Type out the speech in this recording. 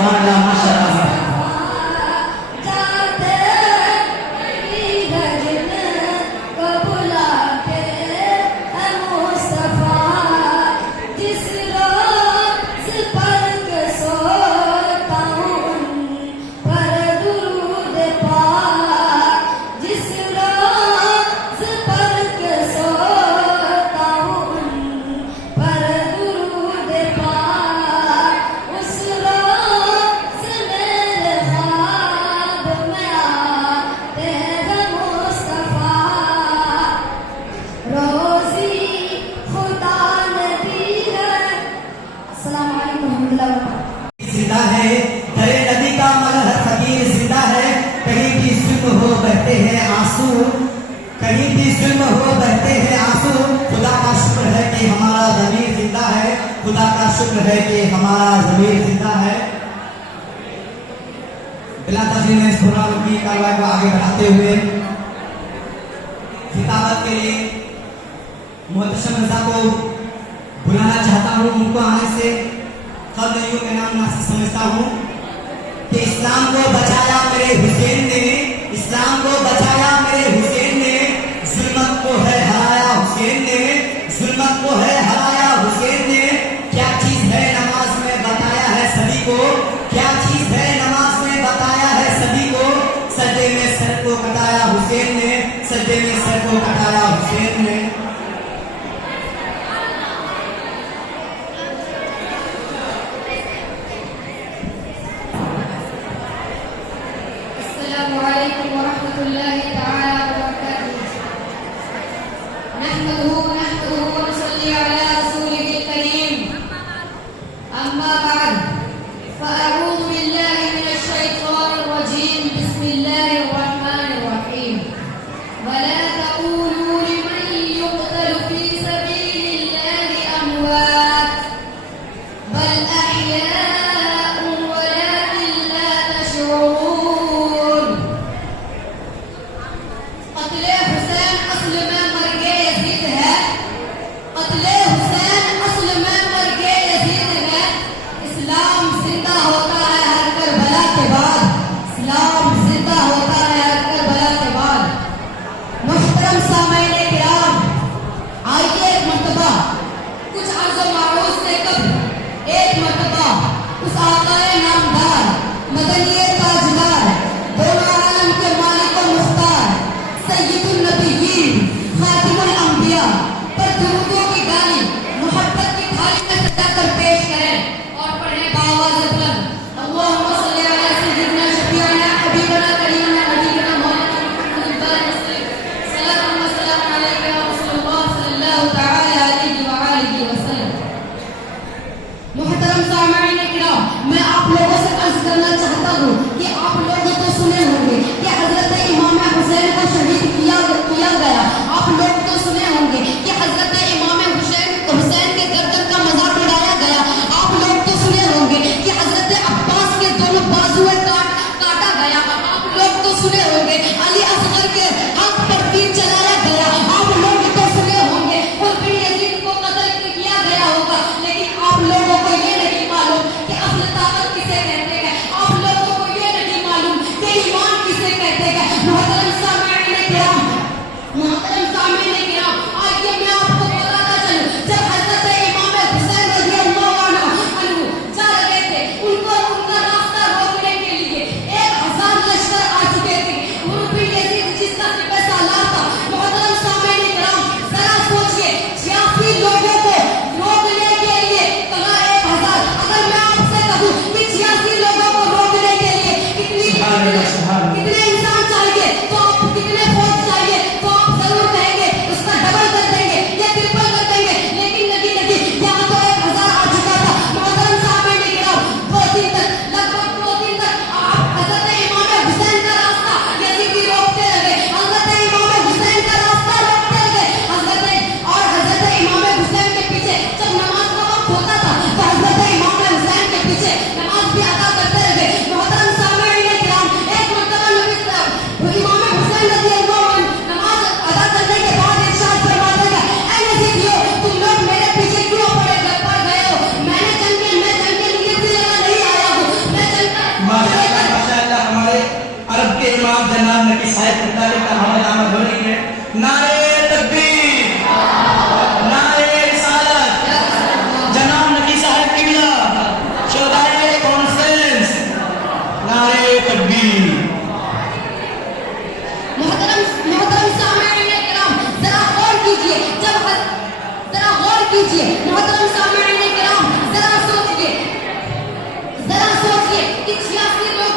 सुभान अल्लाह, माशाअल्लाह। जिंदा है दरे नदी का मगर फकीर जिंदा है, कहीं भी जुल्म हो बहते हैं आंसू, कहीं भी जुल्म हो बहते हैं आंसू। खुदा का शुक्र है कि हमारा ज़मीर जिंदा है, खुदा का शुक्र है कि हमारा ज़मीर जिंदा है। बिला तस्लीम इस प्रोग्राम की कार्रवाई को आगे बढ़ाते हुए खिताबत के लिए मोहतशम रज़ा को बुलाना चाहता हूँ। उनको आने से कदरियों के नाम नासिक समझता हूँ कि इस्लाम को बचाया मेरे हुसैन ने, इस्लाम को बचाया मेरे हुसैन ने, जुल्मत को है हराया हुसैन ने, जुल्मत को है हराया हुसैन ने। क्या चीज है नमाज में बताया है सभी को, क्या चीज है नमाज में बताया है सभी को। सजदे में सर को कटाया हुसैन ने, सजदे में सर को कटाया हुसैन ने। कितने इंसान चाहिए तो इकराम जनाब नकी साहब मुतालिक का हवाला आमद हो रही है। नारे तकबीर, नारे रिसालत, जनाब नकी साहब किबला, शोधाए कॉन्फ्रेंस, नारे तकबीर। मोहतरम सामईन किराम, जरा गौर कीजिए, जरा गौर कीजिए मोहतरम सामईन किराम, जरा सोचिए कि 86 लोग